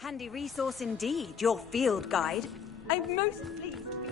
Handy resource indeed, your field guide. I'm most pleased to be...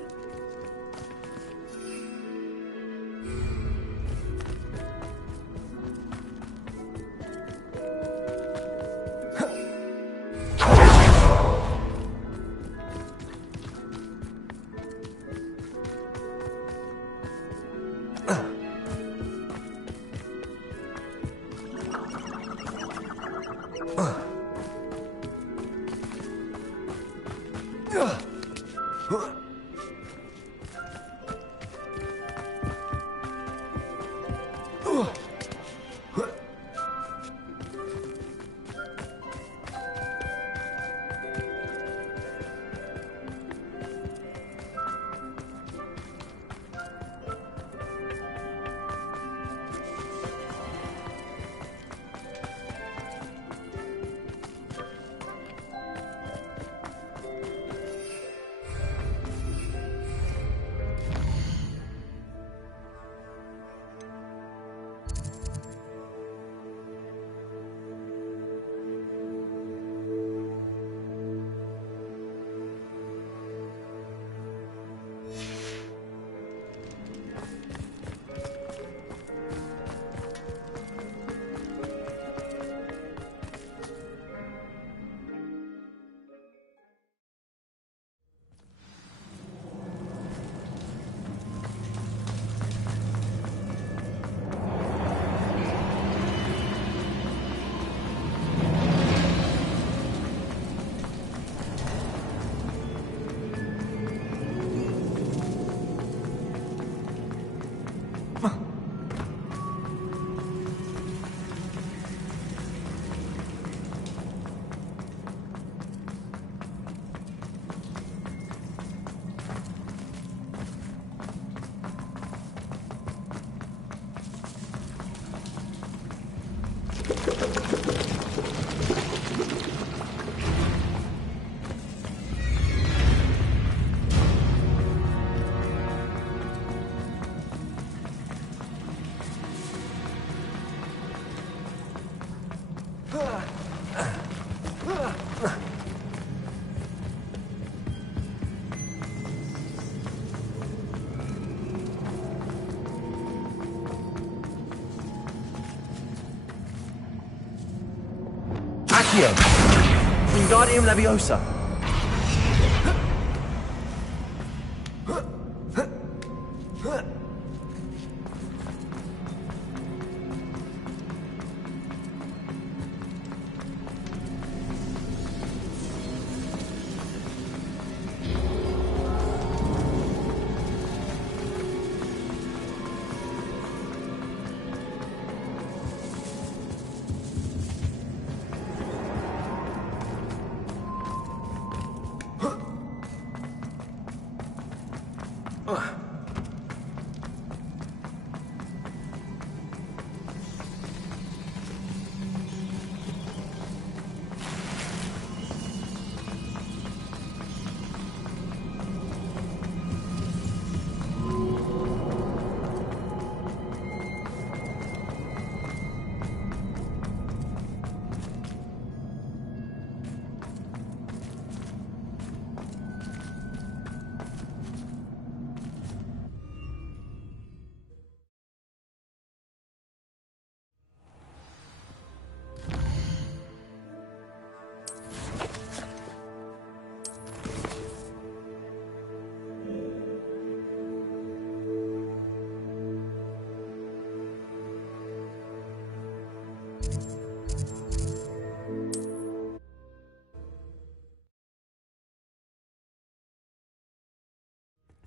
Wingardium Leviosa.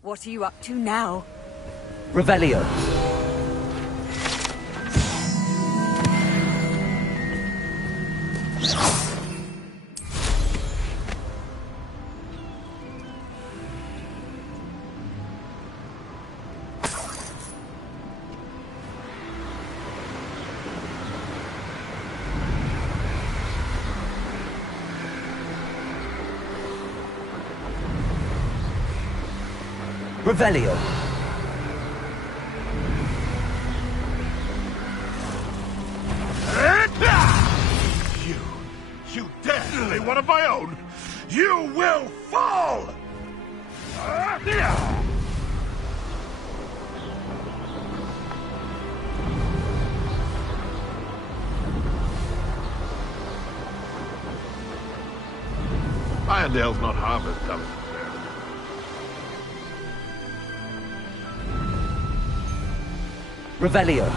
What are you up to now? Revelio. Revelio. you dare slay one of my own, you will fall! Irondale's not half as tough as Revelio.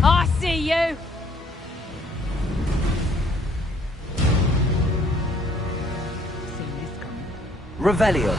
I see you! Seen this coming. Revelio.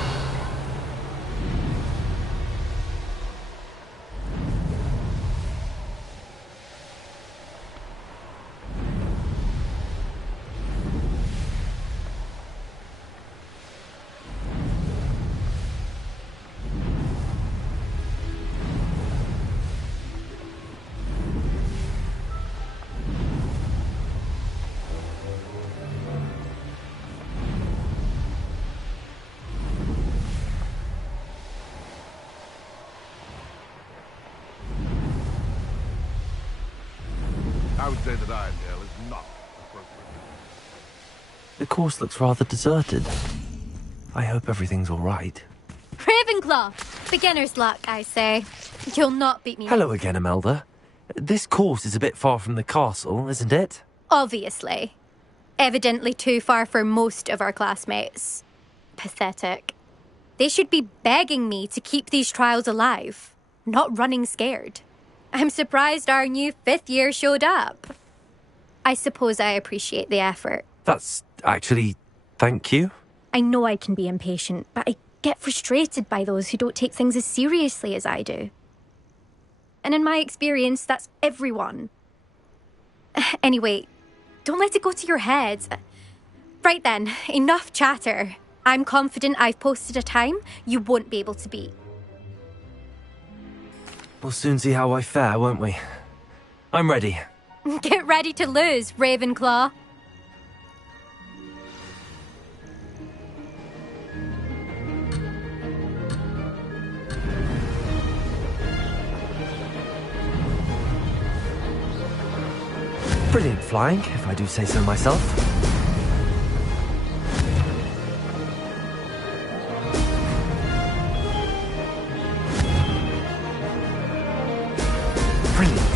I would say that Irondale is not appropriate. The course looks rather deserted. I hope everything's all right. Ravenclaw! Beginner's luck, I say. You'll not beat me. Hello again, Imelda. This course is a bit far from the castle, isn't it? Obviously. Evidently too far for most of our classmates. Pathetic. They should be begging me to keep these trials alive, not running scared. I'm surprised our new 5th year showed up. I suppose I appreciate the effort. That's actually... thank you. I know I can be impatient, but I get frustrated by those who don't take things as seriously as I do. And in my experience, that's everyone. Anyway, don't let it go to your head. Right then, enough chatter. I'm confident I've posted a time you won't be able to beat. We'll soon see how I fare, won't we? I'm ready. Get ready to lose, Ravenclaw. Brilliant flying, if I do say so myself. Brilliant.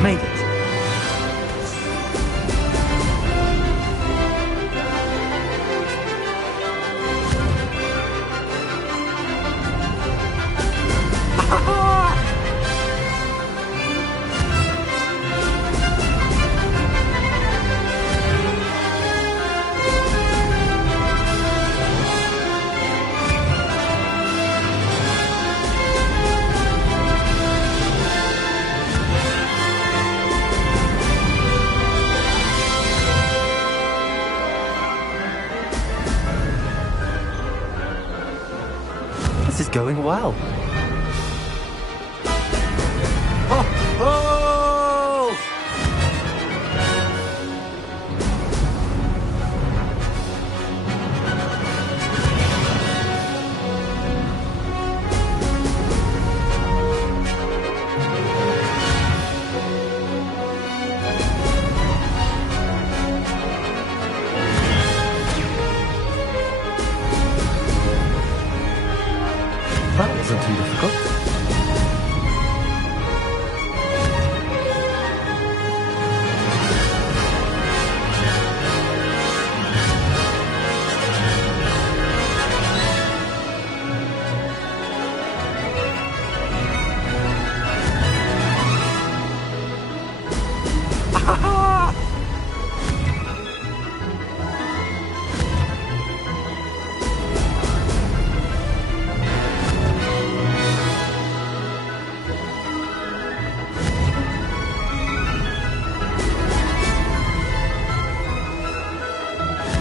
Made it. This is going well. Oh! Oh!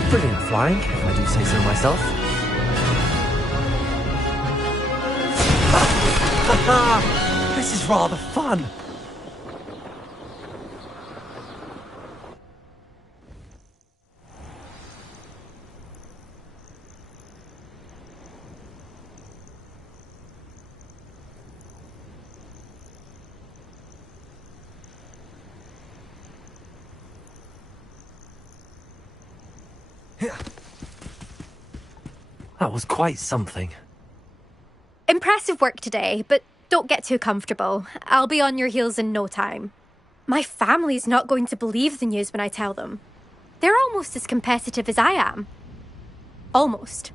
Brilliant flying, if I do say so myself. This is rather fun. That was quite something. Impressive work today, but don't get too comfortable. I'll be on your heels in no time. My family's not going to believe the news when I tell them. They're almost as competitive as I am. Almost.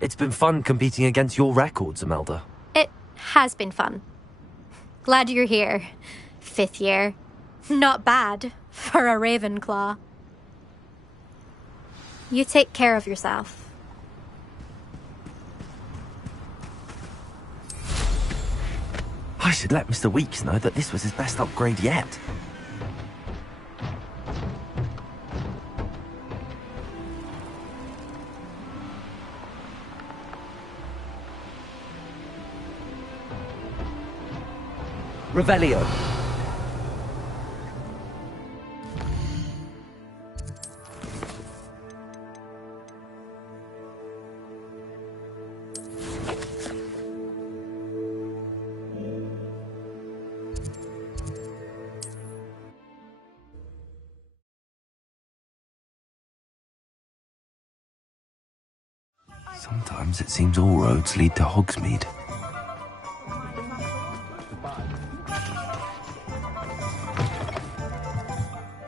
It's been fun competing against your records, Imelda. It has been fun. Glad you're here. 5th year. Not bad for a Ravenclaw. You take care of yourself. I should let Mr. Weeks know that this was his best upgrade yet. Revelio. Sometimes it seems all roads lead to Hogsmeade.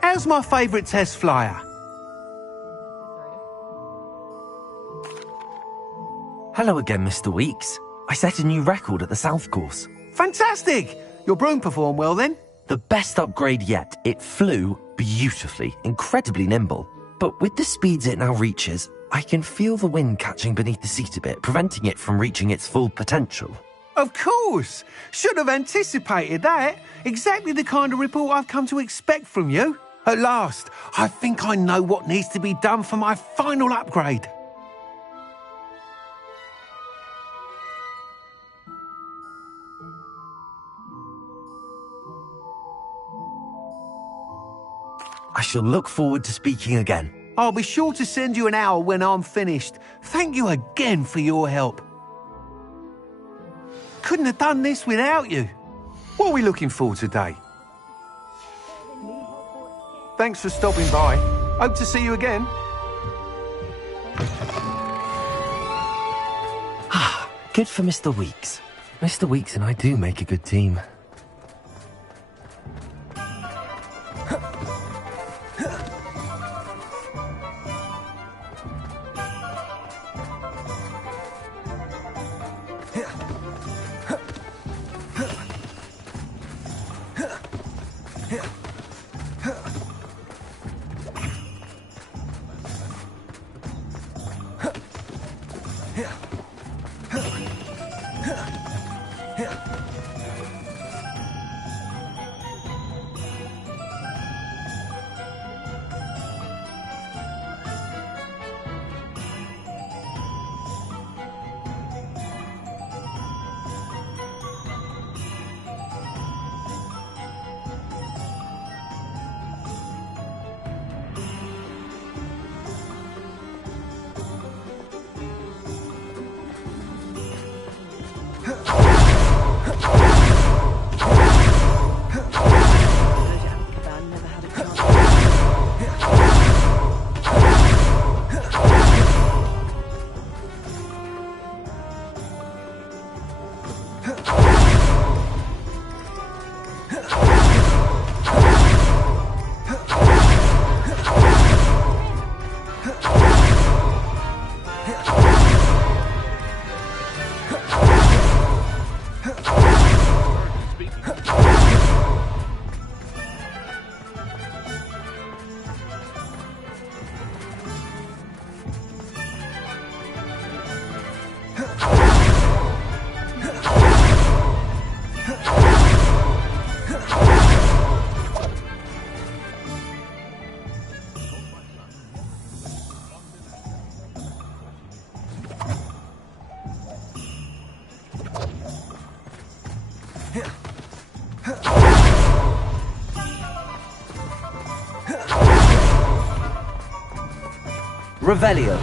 How's my favourite test flyer? Hello again, Mr. Weeks. I set a new record at the South Course. Fantastic! Your broom performed well then? The best upgrade yet. It flew beautifully, incredibly nimble. But with the speeds it now reaches, I can feel the wind catching beneath the seat a bit, preventing it from reaching its full potential. Of course! Should have anticipated that. Exactly the kind of report I've come to expect from you. At last, I think I know what needs to be done for my final upgrade. I shall look forward to speaking again. I'll be sure to send you an hour when I'm finished. Thank you again for your help. Couldn't have done this without you. What are we looking for today? Thanks for stopping by. Hope to see you again. Good for Mr. Weeks. Mr. Weeks and I do make a good team. Revelio.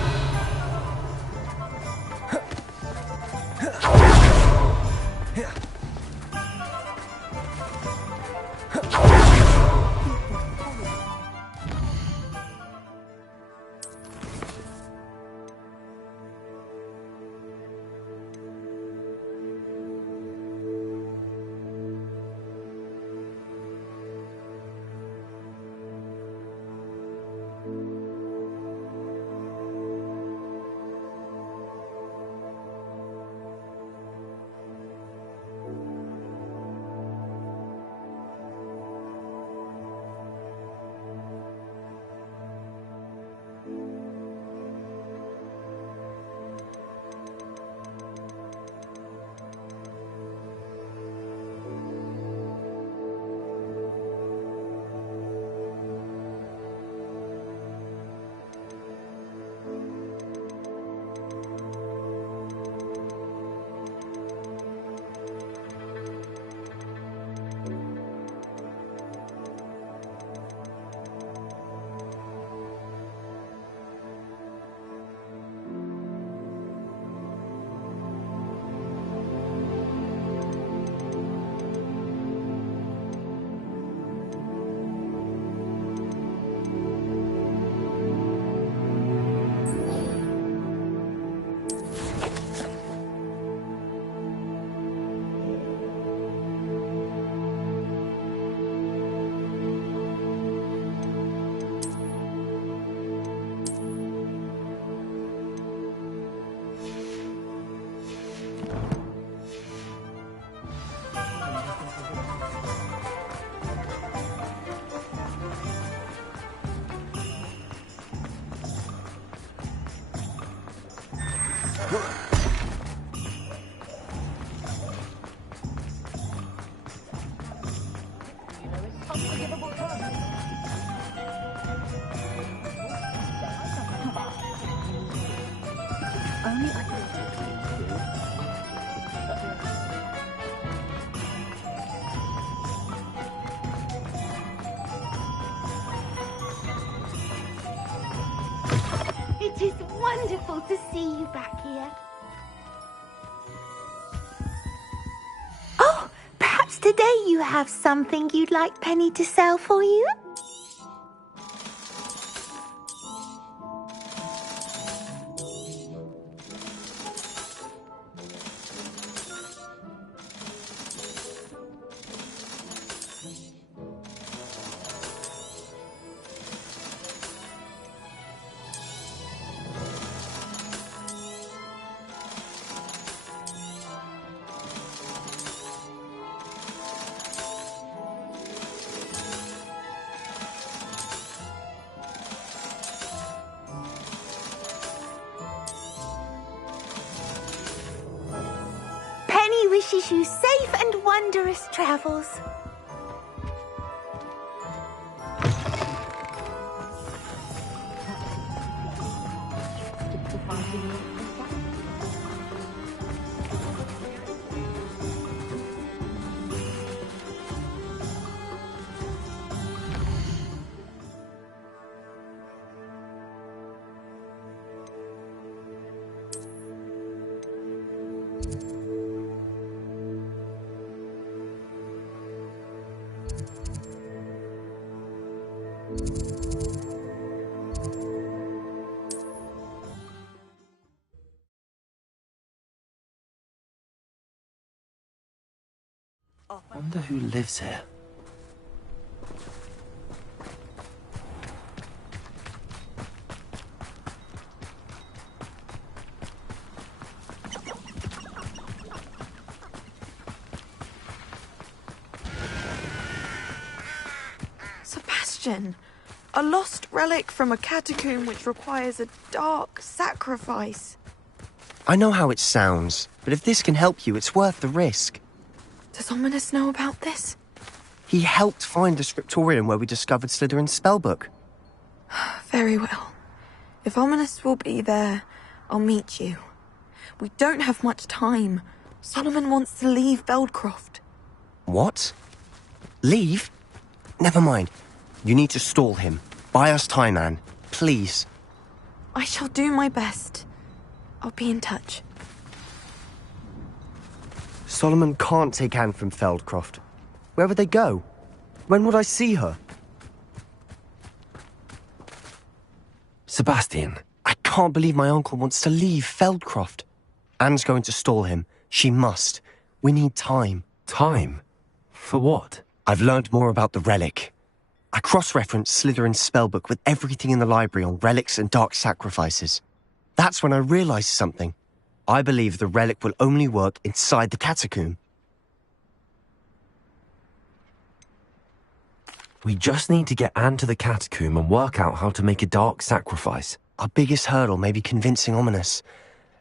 It is wonderful to see you back here. Oh, perhaps today you have something you'd like Penny to sell for you? Penny wishes you safe and wondrous travels. Wonder who lives here. Sebastian, a lost relic from a catacomb which requires a dark sacrifice. I know how it sounds, but if this can help you, it's worth the risk. Does Ominous know about this? He helped find the scriptorium where we discovered Slytherin's spellbook. Very well. If Ominous will be there, I'll meet you. We don't have much time. Solomon wants to leave Beldcroft. What? Leave? Never mind. You need to stall him. Buy us time, Anne. Please. I shall do my best. I'll be in touch. Solomon can't take Anne from Feldcroft. Where would they go? When would I see her? Sebastian. I can't believe my uncle wants to leave Feldcroft. Anne's going to stall him. She must. We need time. Time? For what? I've learned more about the relic. I cross-referenced Slytherin's spellbook with everything in the library on relics and dark sacrifices. That's when I realized something. I believe the relic will only work inside the catacomb. We just need to get Anne to the catacomb and work out how to make a dark sacrifice. Our biggest hurdle may be convincing Ominous.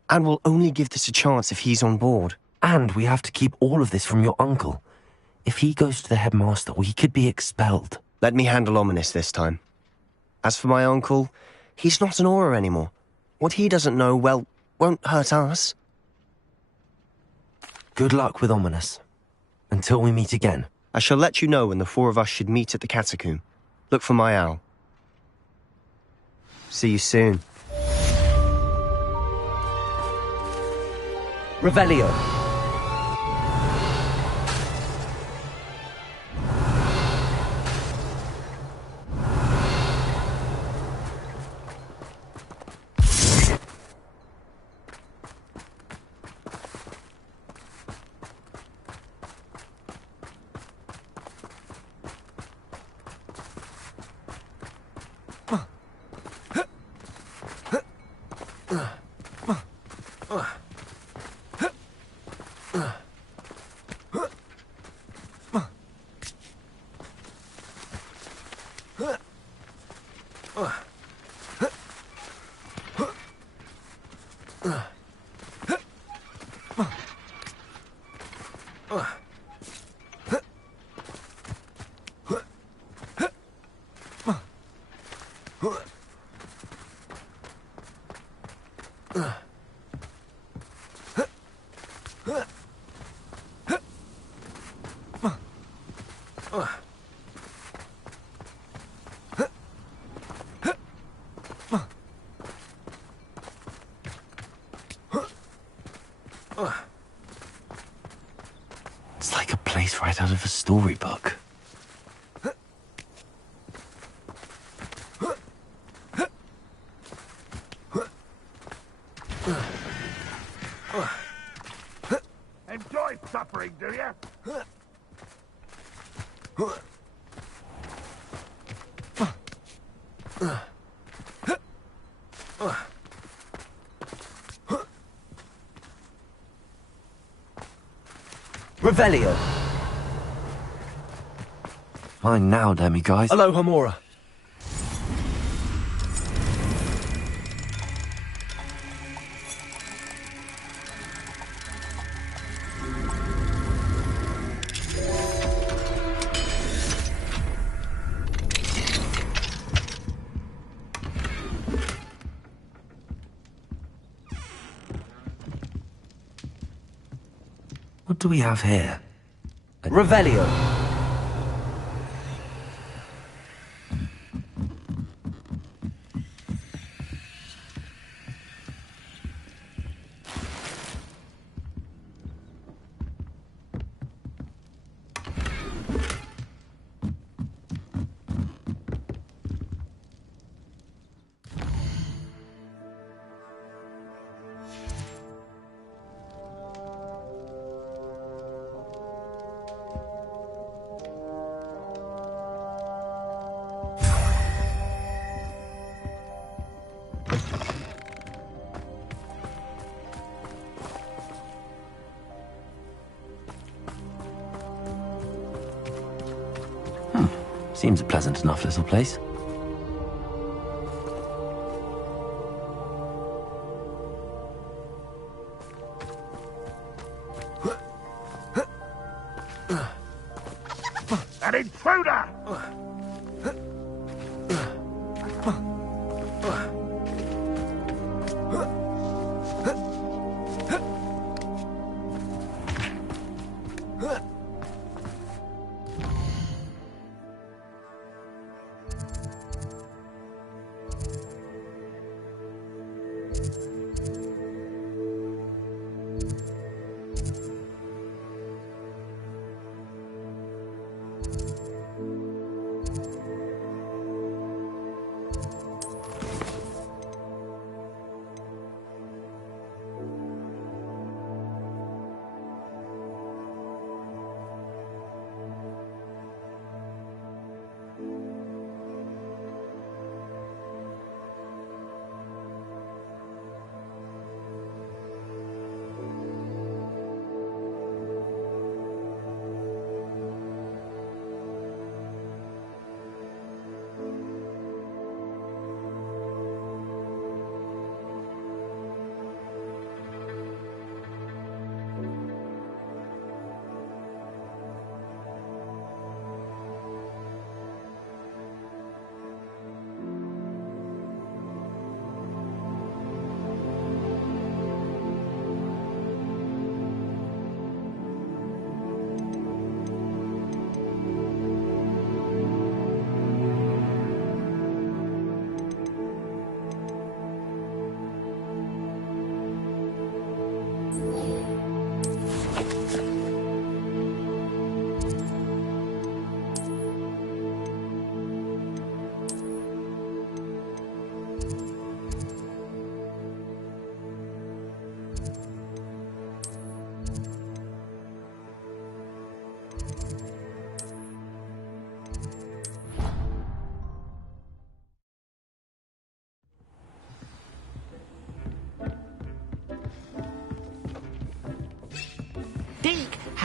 Anne will only give this a chance if he's on board. And we have to keep all of this from your uncle. If he goes to the headmaster, we could be expelled. Let me handle Ominous this time. As for my uncle, he's not an Auror anymore. What he doesn't know, well, won't hurt us. Good luck with Ominous. Until we meet again. I shall let you know when the four of us should meet at the catacomb. Look for my owl. See you soon. Revelio. It's like a place right out of a storybook. Enjoy suffering, do you? Revelio. Fine now, demiguise. Hello, Hamora. What do we have here? Revelio. Seems a pleasant enough little place. An intruder!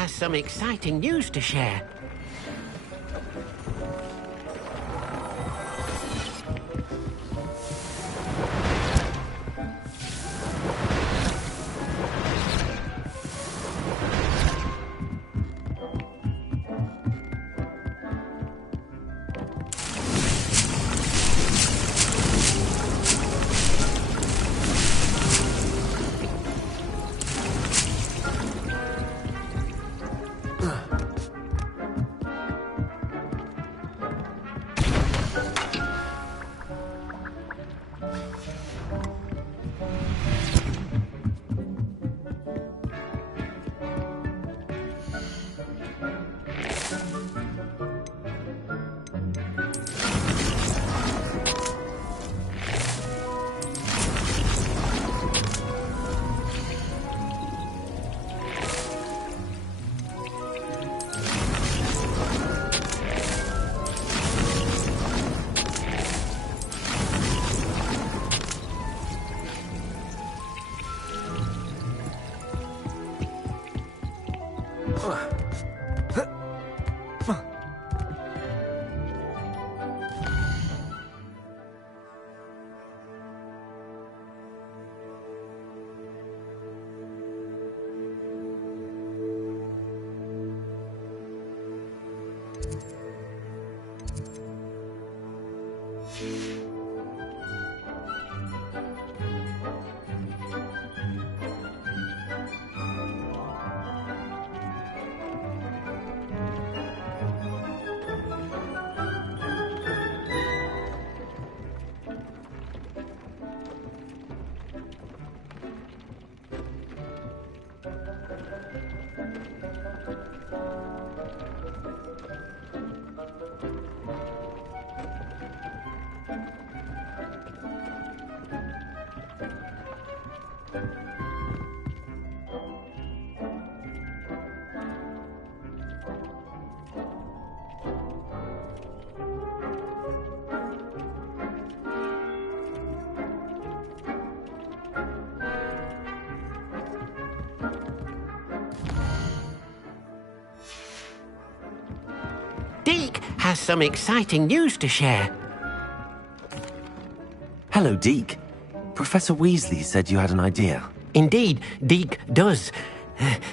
has some exciting news to share. Deke has some exciting news to share. Hello, Deke. Professor Weasley said you had an idea. Indeed, Deke does.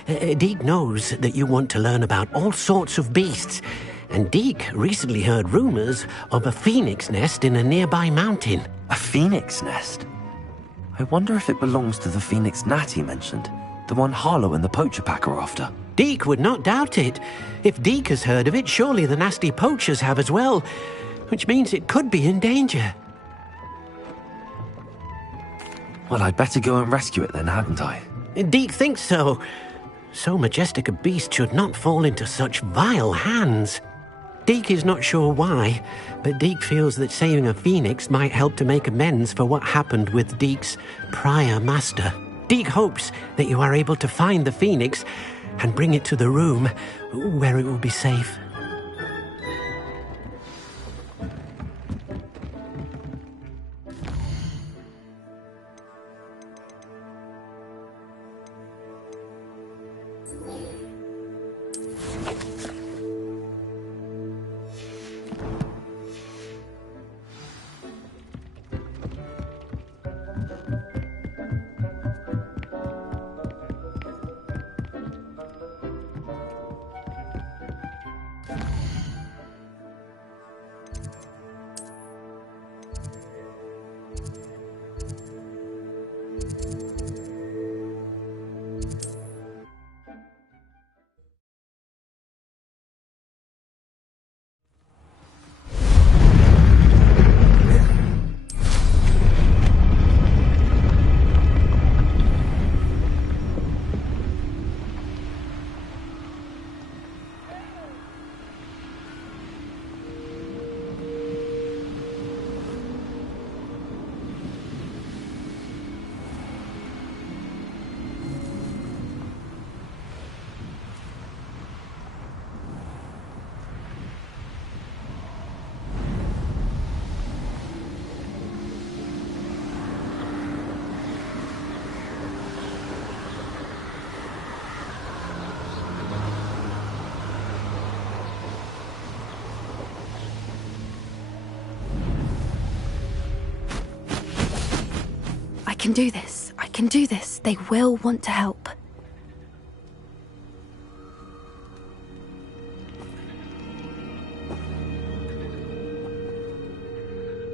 Deke knows that you want to learn about all sorts of beasts, and Deke recently heard rumors of a phoenix nest in a nearby mountain. A phoenix nest? I wonder if it belongs to the phoenix gnat he mentioned, the one Harlow and the poacher pack are after. Deke would not doubt it. If Deke has heard of it, surely the nasty poachers have as well, which means it could be in danger. Well, I'd better go and rescue it then, hadn't I? Deke thinks so. So majestic a beast should not fall into such vile hands. Deke is not sure why, but Deke feels that saving a phoenix might help to make amends for what happened with Deke's prior master. Deke hopes that you are able to find the phoenix and bring it to the room where it will be safe. can do this. I can do this. They will want to help.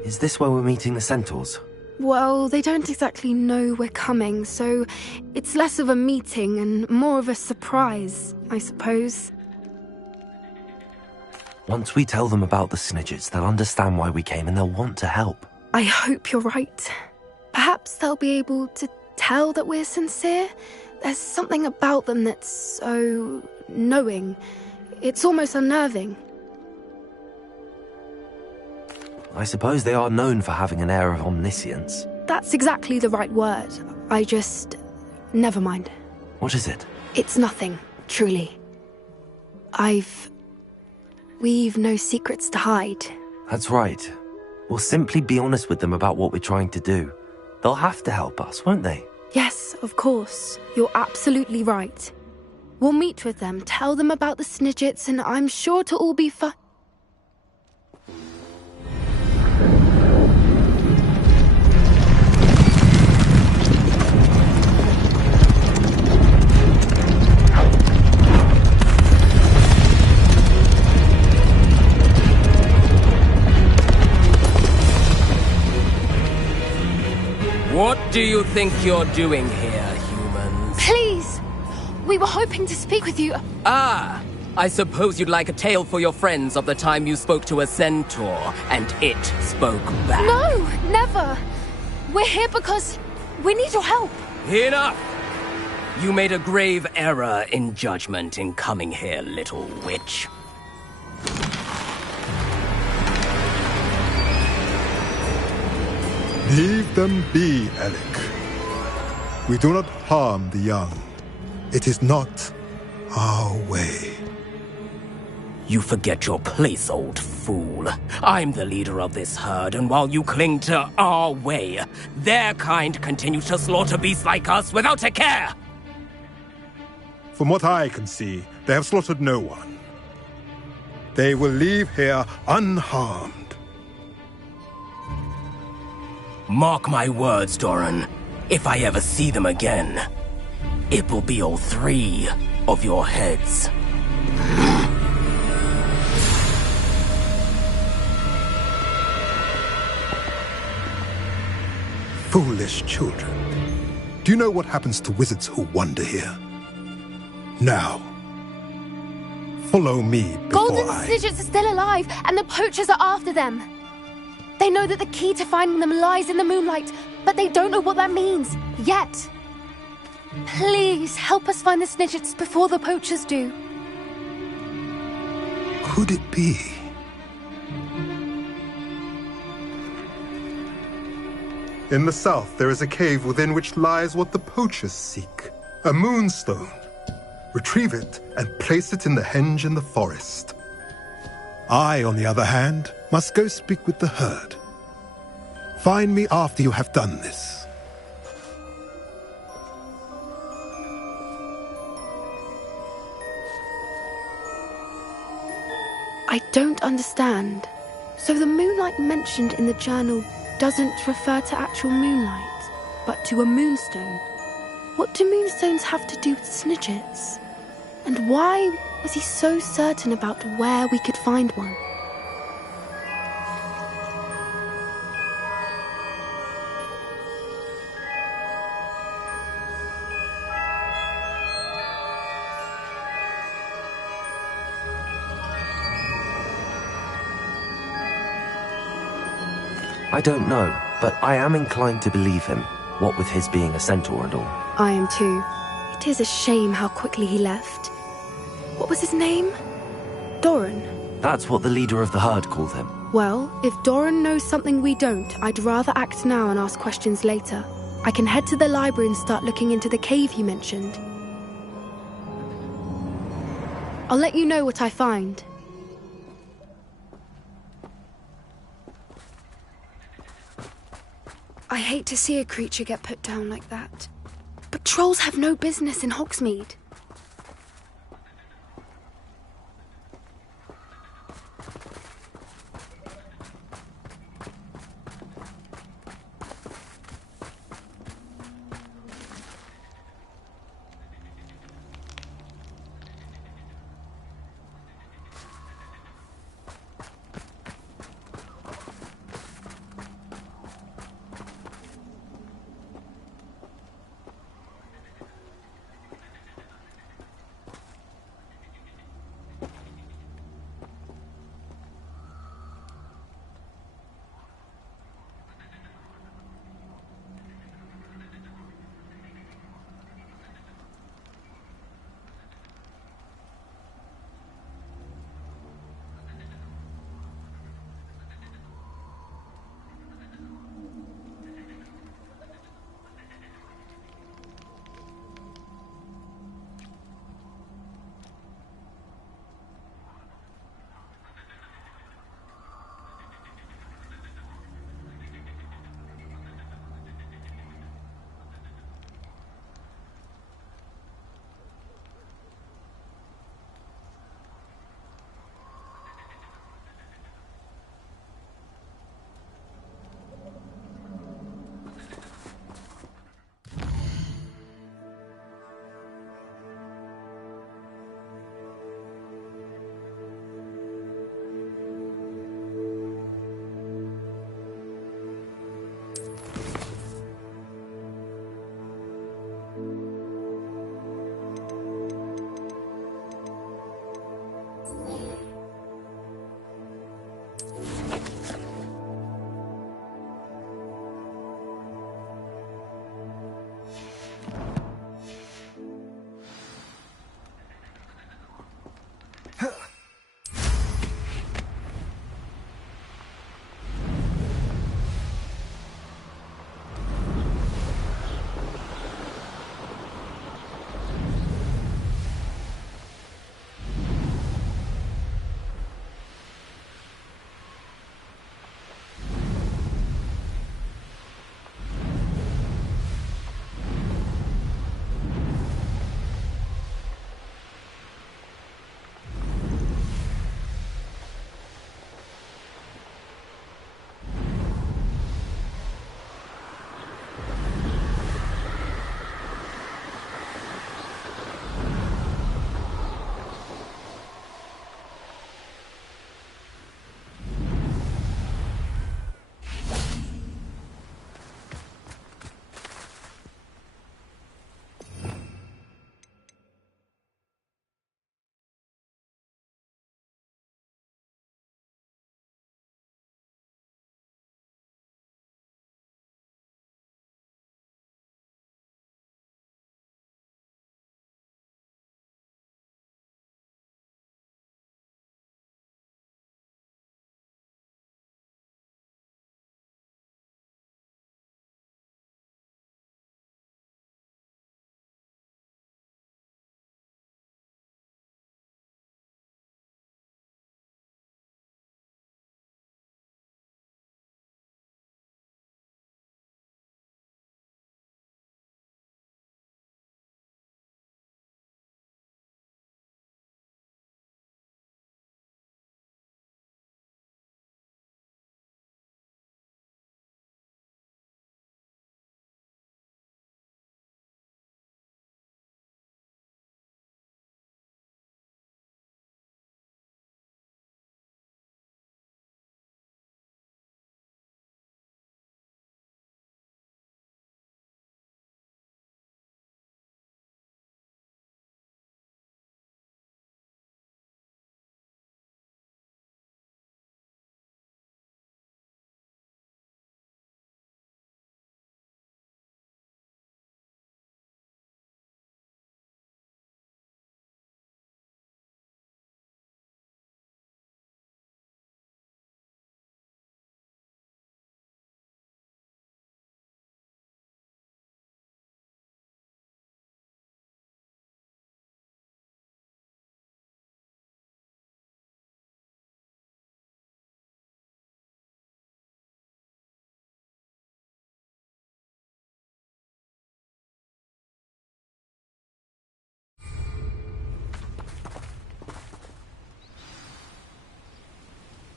Is this where we're meeting the centaurs? Well, they don't exactly know we're coming, so it's less of a meeting and more of a surprise, I suppose. Once we tell them about the Snidgets, they'll understand why we came and they'll want to help. I hope you're right. Perhaps they'll be able to tell that we're sincere. There's something about them that's so knowing. It's almost unnerving. I suppose they are known for having an air of omniscience. That's exactly the right word. Never mind. What is it? It's nothing, truly. We've no secrets to hide. That's right. We'll simply be honest with them about what we're trying to do. They'll have to help us, won't they? Yes, of course. You're absolutely right. We'll meet with them, tell them about the Snidgets, and I'm sure to all be fine. What do you think you're doing here, humans? Please! We were hoping to speak with you. Ah! I suppose you'd like a tale for your friends of the time you spoke to a centaur, and it spoke back. No! Never! We're here because we need your help. Enough! You made a grave error in judgment in coming here, little witch. Leave them be, Alec. We do not harm the young. It is not our way. You forget your place, old fool. I'm the leader of this herd, and while you cling to our way, their kind continues to slaughter beasts like us without a care! From what I can see, they have slaughtered no one. They will leave here unharmed. Mark my words, Doran. If I ever see them again, it will be all 3 of your heads. Foolish children. Do you know what happens to wizards who wander here? Now, follow me before Golden Snidgets are still alive, and the poachers are after them. They know that the key to finding them lies in the moonlight, but they don't know what that means, yet. Please, help us find the Snidgets before the poachers do. Could it be? In the south, there is a cave within which lies what the poachers seek. A moonstone. Retrieve it and place it in the henge in the forest. I, on the other hand, must go speak with the herd. Find me after you have done this. I don't understand. So the moonlight mentioned in the journal doesn't refer to actual moonlight, but to a moonstone. What do moonstones have to do with Snidgets? And why was he so certain about where we could find one? I don't know, but I am inclined to believe him, what with his being a centaur and all. I am too. It is a shame how quickly he left. What was his name? Doran. That's what the leader of the herd called him. Well, if Doran knows something we don't, I'd rather act now and ask questions later. I can head to the library and start looking into the cave he mentioned. I'll let you know what I find. I hate to see a creature get put down like that. But trolls have no business in Hogsmeade.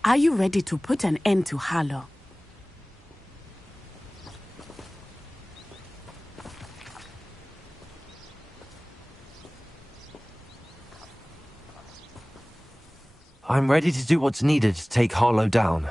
Are you ready to put an end to Harlow? I'm ready to do what's needed to take Harlow down.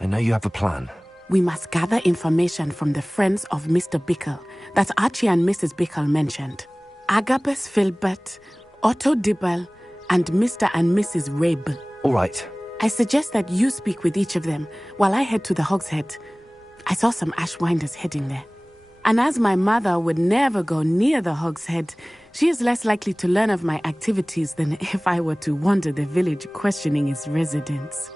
I know you have a plan. We must gather information from the friends of Mr. Bickle that Archie and Mrs. Bickle mentioned. Agabus Filbert, Otto Dibble, and Mr. and Mrs. Rabe. All right. I suggest that you speak with each of them while I head to the Hogshead. I saw some Ashwinders heading there. And as my mother would never go near the Hogshead, she is less likely to learn of my activities than if I were to wander the village questioning its residents.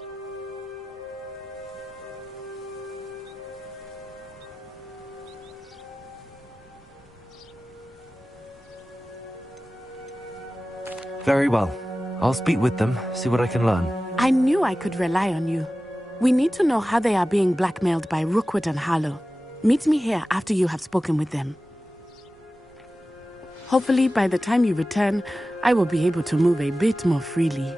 Very well. I'll speak with them, see what I can learn. I knew I could rely on you. We need to know how they are being blackmailed by Rookwood and Harlow. Meet me here after you have spoken with them. Hopefully, by the time you return, I will be able to move a bit more freely.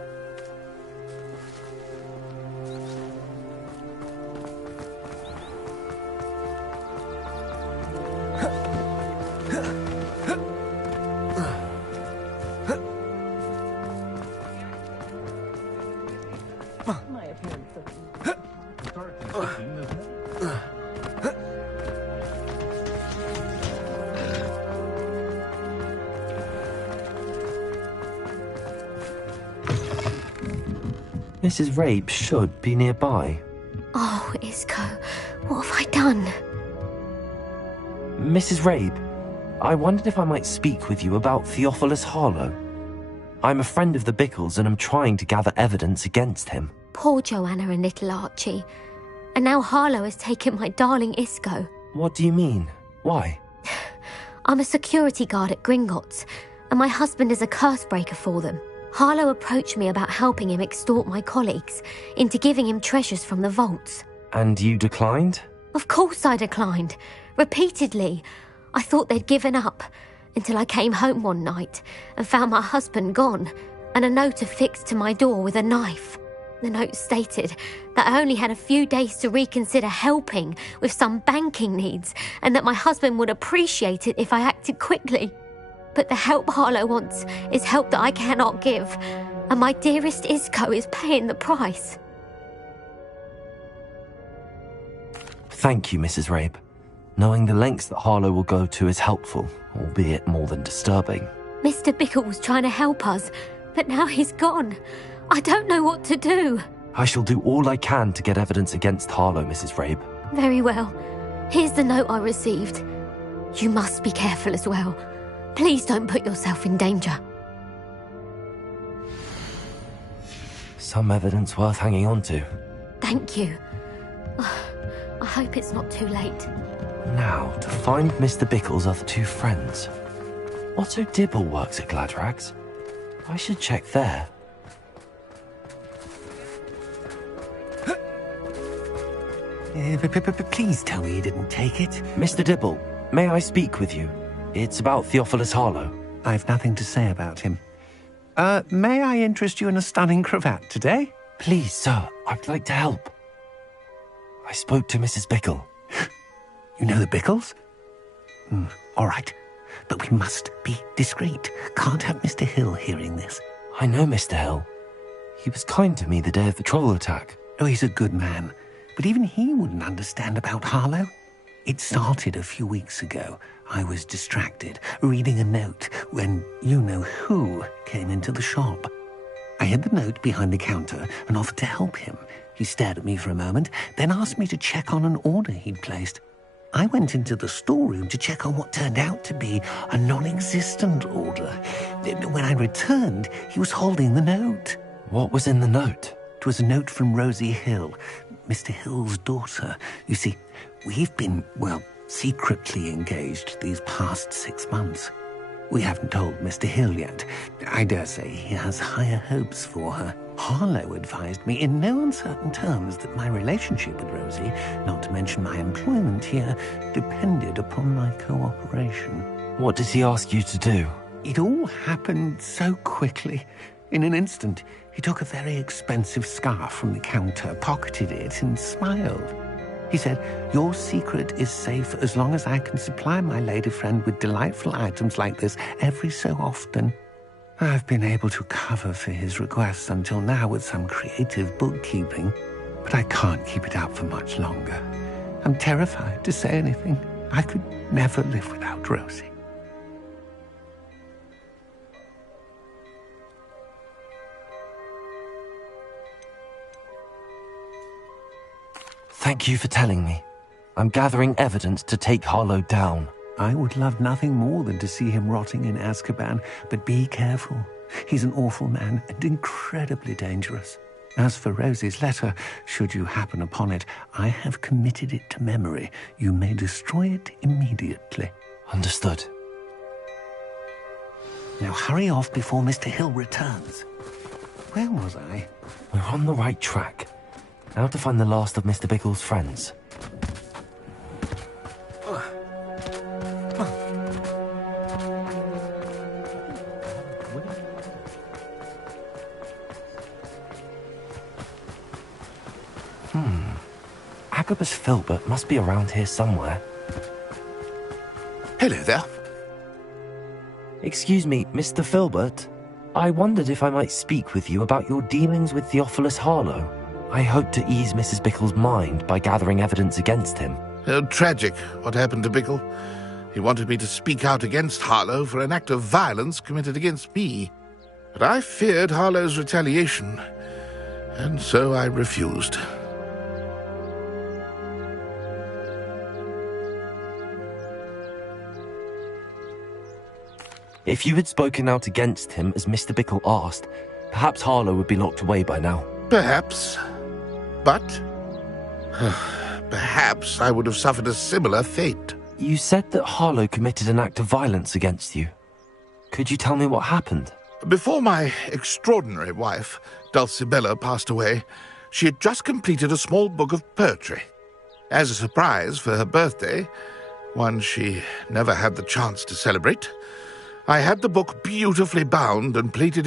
Mrs. Rabe should be nearby. Oh, Isco, what have I done? Mrs. Rabe, I wondered if I might speak with you about Theophilus Harlow. I'm a friend of the Bickles and am trying to gather evidence against him. Poor Joanna and little Archie. And now Harlow has taken my darling Isco. What do you mean? Why? I'm a security guard at Gringotts, and my husband is a curse breaker for them. Harlow approached me about helping him extort my colleagues into giving him treasures from the vaults. And you declined? Of course I declined. Repeatedly. I thought they'd given up, until I came home one night and found my husband gone, and a note affixed to my door with a knife. The note stated that I only had a few days to reconsider helping with some banking needs, and that my husband would appreciate it if I acted quickly. But the help Harlow wants is help that I cannot give, and my dearest Isco is paying the price. Thank you, Mrs. Rabe. Knowing the lengths that Harlow will go to is helpful, albeit more than disturbing. Mr. Bickle was trying to help us, but now he's gone. I don't know what to do. I shall do all I can to get evidence against Harlow, Mrs. Rabe. Very well. Here's the note I received. You must be careful as well. Please don't put yourself in danger. Some evidence worth hanging on to. Thank you. I hope it's not too late. Now, to find Mr. Bickle's other two friends. Otto Dibble works at Gladrags. I should check there. Please tell me you didn't take it. Mr. Dibble, may I speak with you? It's about Theophilus Harlow. I've nothing to say about him. May I interest you in a stunning cravat today? Please, sir, I'd like to help. I spoke to Mrs. Bickle. You know the Bickles? All right. But we must be discreet. Can't have Mr. Hill hearing this. I know Mr. Hill. He was kind to me the day of the troll attack. Oh, he's a good man. But even he wouldn't understand about Harlow. It started a few weeks ago. I was distracted, reading a note, when you-know-who came into the shop. I hid the note behind the counter and offered to help him. He stared at me for a moment, then asked me to check on an order he'd placed. I went into the storeroom to check on what turned out to be a non-existent order. When I returned, he was holding the note. What was in the note? It was a note from Rosie Hill, Mr. Hill's daughter. You see, we've been, secretly engaged these past 6 months. We haven't told Mr. Hill yet. I dare say he has higher hopes for her. Harlow advised me in no uncertain terms that my relationship with Rosie, not to mention my employment here, depended upon my cooperation. What did he ask you to do? It all happened so quickly. In an instant, He took a very expensive scarf from the counter, pocketed it, and smiled. He said, "Your secret is safe as long as I can supply my lady friend with delightful items like this every so often." I've been able to cover for his requests until now with some creative bookkeeping, but I can't keep it up for much longer. I'm terrified to say anything. I could never live without Rosie. Thank you for telling me. I'm gathering evidence to take Harlow down. I would love nothing more than to see him rotting in Azkaban, but be careful. He's an awful man and incredibly dangerous. As for Rosie's letter, should you happen upon it, I have committed it to memory. You may destroy it immediately. Understood. Now hurry off before Mr. Hill returns. Where was I? We're on the right track. Now to find the last of Mr. Bickle's friends. Agabus Filbert must be around here somewhere. Hello there. Excuse me, Mr. Filbert. I wondered if I might speak with you about your dealings with Theophilus Harlow. I hope to ease Mrs. Bickle's mind by gathering evidence against him. Tragic, what happened to Bickle. He wanted me to speak out against Harlow for an act of violence committed against me. But I feared Harlow's retaliation, and so I refused. If you had spoken out against him as Mr. Bickle asked, perhaps Harlow would be locked away by now. Perhaps. But perhaps I would have suffered a similar fate. You said that Harlow committed an act of violence against you. Could you tell me what happened? Before my extraordinary wife, Dulcibella, passed away, she had just completed a small book of poetry. As a surprise for her birthday, one she never had the chance to celebrate, I had the book beautifully bound and plated